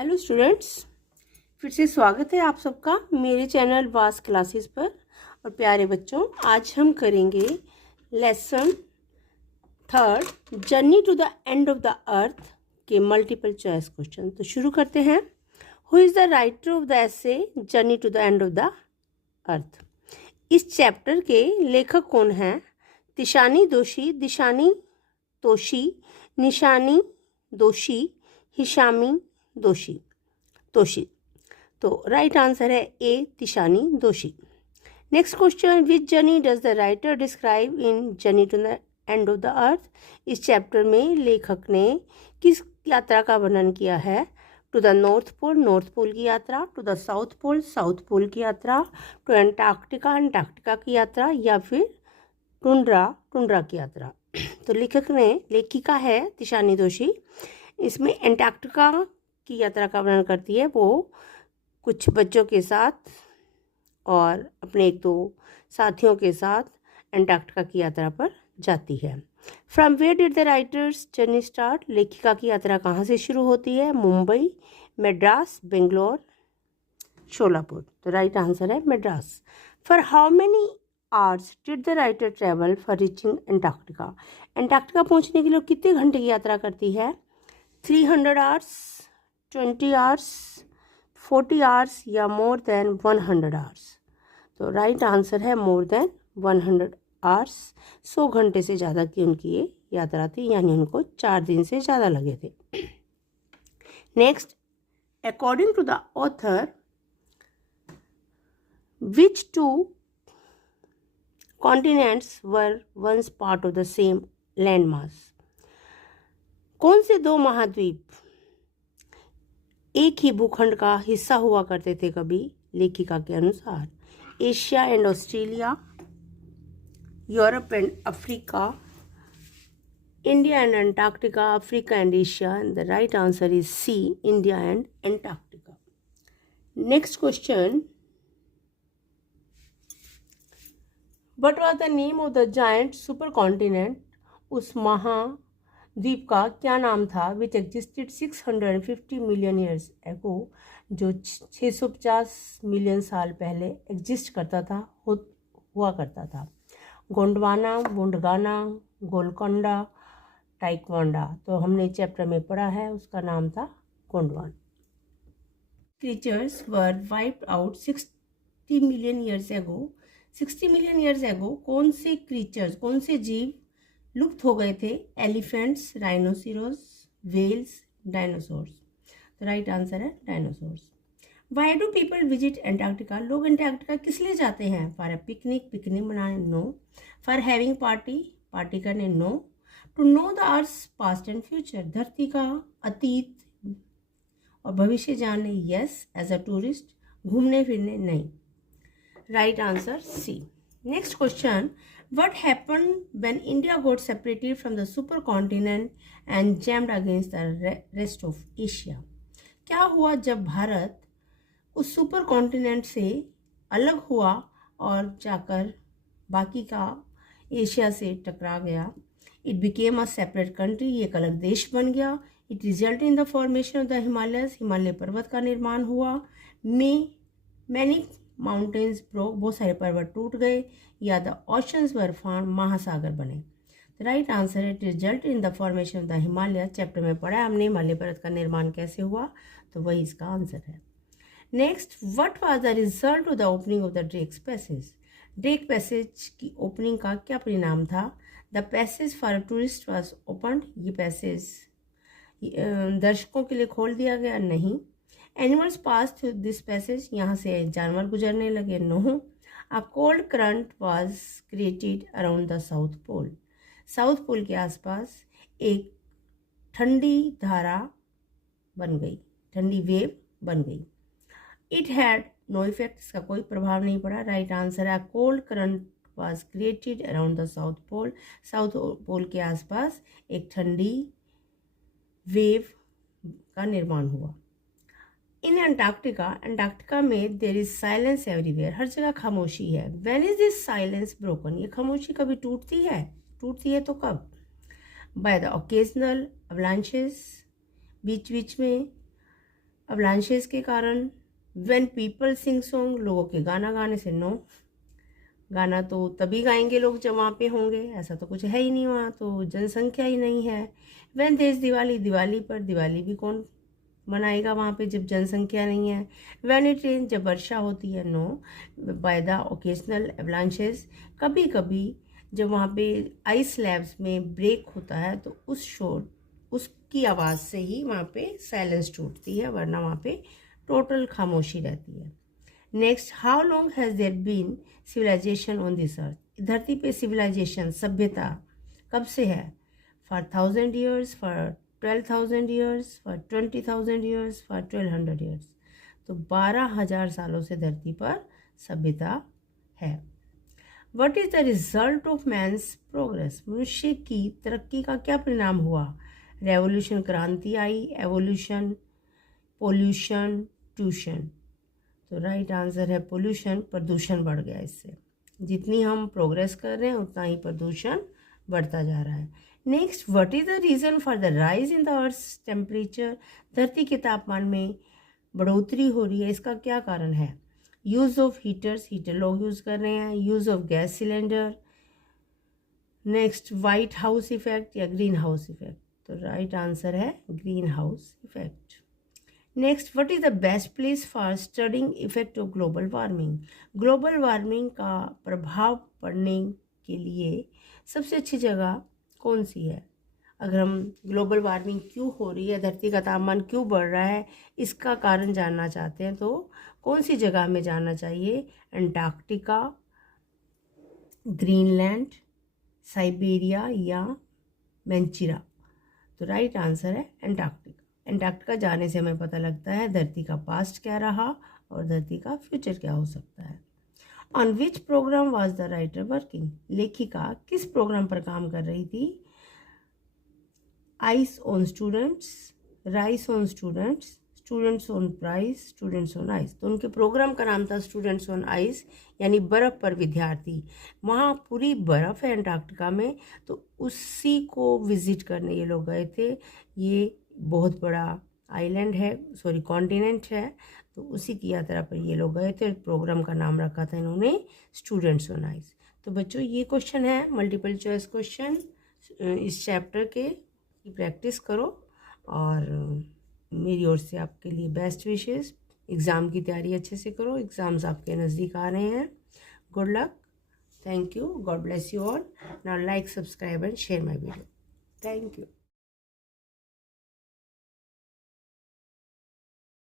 Hello students, फिर से स्वागत है आप सबका मेरे चैनल वास क्लासेस पर। और प्यारे बच्चों, आज हम करेंगे lesson third journey to the end of the earth के मल्टीपल चॉइस क्वेश्चन। तो शुरू करते हैं। Who is the writer of the essay journey to the end of the earth? इस चैप्टर के लेखक कौन हैं? तिशानी दोशी, दिशानी तोशी, निशानी दोशी, हिशामी तोशी। तो राइट आंसर है A, Tishani Doshi. Next question, which journey does the writer describe in journey to the end of the earth? इस chapter में लेखक ने किस यात्रा का वर्णन किया है? टू द नॉर्थ पोल की यात्रा, टू द साउथ पोल की यात्रा, टू अंटार्कटिका की यात्रा, या फिर टुंड्रा की यात्रा। तो लेखिका है तिशानी दोशी। इसमें अंटार्कटिका की यात्रा का वर्णन करती है। वो कुछ बच्चों के साथ और अपने एक दो साथियों के साथ अंटार्कटिका की यात्रा पर जाती है। From where did the writer's journey start? लेखिका की यात्रा कहाँ से शुरू होती है? मुंबई, मद्रास, बेंगलोर, शोलापुर। तो राइट आंसर है Madras. For how many hours did the writer travel for reaching Antarctica? Antarctica पहुँचने के लिए कितने घंटे की यात्रा करती है? 300 आवर्स, 20 आवर्स, 40 आवर्स, या मोर देन 100 आवर्स? तो राइट आंसर है मोर देन 100 आवर्स। 100 घंटे से ज़्यादा की उनकी ये यात्रा थी, यानी उनको 4 दिन से ज़्यादा लगे थे। Next, according to the author, which 2 continents were once part of the same land mass? कौन से 2 महाद्वीप एक ही भूखंड का हिस्सा हुआ करते थे कभी? लेखिका के अनुसार Asia and Australia, Europe and Africa, India and Antarctica, Africa and Asia. And the right answer is C, India and Antarctica. Next question, what was the name of the giant super continent? उस महाद्वीप का क्या नाम था? विच existed 650 million years एगो, जो 650 million साल पहले एग्जिस्ट करता था, हुआ करता था। गोंडवाना, बुंडगाना, गोलकोंडा, टाइक्वांडा। तो हमने चैप्टर में पढ़ा है, उसका नाम था Gondwana. Creatures were wiped out 60 million years ago. 60 million years एगो कौन से जीव लुप्त हो गए थे? Elephants, rhinoceros, whales, dinosaurs. तो राइट आंसर है dinosaurs. Why do people visit Antarctica? लोग अंटार्कटिका किस लिए जाते हैं? फॉर अ पिकनिक मनाने? नो। फॉर हैविंग पार्टी करने? No. To know the earth past and future? धरती का अतीत और भविष्य जानने? यस। As a tourist? घूमने फिरने? नहीं। Right answer C. Next question, what happened when India got separated from the supercontinent and jammed against the rest of Asia? क्या हुआ जब भारत उस सुपर कॉन्टिनेंट से अलग हुआ और जाकर बाकी का एशिया से टकरा गया? It became a separate country, ये एक अलग देश बन गया। It result in the formation of the Himalayas, Himalaya पर्वत का निर्माण हुआ। मैनी माउंटेन्स ब्रोक, बहुत सारे पर्वत टूट गए। या द ओशंस वर फॉर्म, महासागर बने। द राइट आंसर है result in the formation of the Himalaya. Chapter में पढ़ा हमने हिमालय पर्वत का निर्माण कैसे हुआ, तो वही इसका आंसर है। Next, what was the result of the opening of the Drake Passage? Drake Passage की ओपनिंग का क्या परिणाम था? The passage for tourist was opened, ये पैसेज दर्शकों के लिए खोल दिया गया? नहीं। Animals pass through this passage, यहाँ से जानवर गुजरने लगे? No. A cold current was created around the South Pole. South Pole के आसपास एक ठंडी धारा बन गई, ठंडी वेव बन गई। It had no effect, इसका कोई प्रभाव नहीं पड़ा। राइट आंसर है cold current was created around the South Pole. South Pole के आसपास एक ठंडी वेव का निर्माण हुआ। इन अंटार्कटिका में देर इज साइलेंस एवरीवेयर, हर जगह खामोशी है। When is this silence broken? ये खामोशी कभी टूटती है तो कब? बाय द ओकेजनल अवलांचेस, बीच बीच में अवलांचेस के कारण, व्हेन पीपल सिंग सॉन्ग, लोगों के गाना गाने से। नो, गाना तो तभी गाएंगे लोग जब वहाँ पे होंगे, ऐसा तो कुछ है ही नहीं, वहाँ तो जनसंख्या ही नहीं है। When there is Diwali, Diwali पर, दिवाली भी कौन मनाएगा वहाँ पे जब जनसंख्या नहीं है। व्हेन इट रेन, जब वर्षा होती है। No, by the occasional avalanches, कभी कभी जब वहाँ पे आइस स्लैब्स में ब्रेक होता है तो उस शोर, उसकी आवाज़ से ही वहाँ पे साइलेंस टूटती है, वरना वहाँ पे टोटल खामोशी रहती है। Next, how long has there been civilisation on this earth, धरती पे सिविलाइजेशन, सभ्यता कब से है। For 1000 years, for 12,000 years, for 20,000 years, for 1200 years. तो 12,000 सालों से धरती पर सभ्यता है। What is the result of man's progress, मनुष्य की तरक्की का क्या परिणाम हुआ। रेवोल्यूशन, क्रांति आई, एवोल्यूशन, पोल्यूशन, ट्यूशन। तो राइट आंसर है पोल्यूशन, प्रदूषण बढ़ गया इससे। जितनी हम प्रोग्रेस कर रहे हैं उतना ही प्रदूषण बढ़ता जा रहा है। Next, what is the reason for the rise in the earth's temperature, धरती के तापमान में बढ़ोतरी हो रही है, इसका क्या कारण है। यूज़ ऑफ हीटर्स, हीटर लोग यूज़ कर रहे हैं। Use of gas cylinder. Next, white house effect या ग्रीन हाउस इफेक्ट। तो राइट आंसर है green house effect. Next, what is the best place for studying effect of global warming, global warming का प्रभाव पड़ने के लिए सबसे अच्छी जगह कौन सी है। अगर हम ग्लोबल वार्मिंग क्यों हो रही है, धरती का तापमान क्यों बढ़ रहा है, इसका कारण जानना चाहते हैं तो कौन सी जगह हमें जाना चाहिए। अंटार्कटिका, ग्रीनलैंड, साइबेरिया या मैनचिरा। तो राइट आंसर है अंटार्कटिका। अंटार्कटिका जाने से हमें पता लगता है धरती का पास्ट क्या रहा और धरती का फ्यूचर क्या हो सकता है। On which programme was the writer working, लेखिका किस प्रोग्राम पर काम कर रही थी। Ice on students, rice on students, students on prize, students on ice. तो उनके प्रोग्राम का नाम था स्टूडेंट्स ऑन आइस, यानी बर्फ़ पर विद्यार्थी। वहाँ पूरी बर्फ़ है अंटार्कटिका में, तो उसी को विज़िट करने ये लोग गए थे। ये बहुत बड़ा आइलैंड है, सॉरी कॉन्टिनेंट है, तो उसी की यात्रा पर ये लोग गए थे और प्रोग्राम का नाम रखा था इन्होंने स्टूडेंट्स ऑन आइस। तो बच्चों ये क्वेश्चन है मल्टीपल चॉइस क्वेश्चन इस चैप्टर के, प्रैक्टिस करो और मेरी ओर से आपके लिए बेस्ट विशेस। एग्ज़ाम की तैयारी अच्छे से करो, एग्ज़ाम्स आपके नज़दीक आ रहे हैं। Good luck, thank you, God bless you all. Now like, subscribe and share my video. Thank you.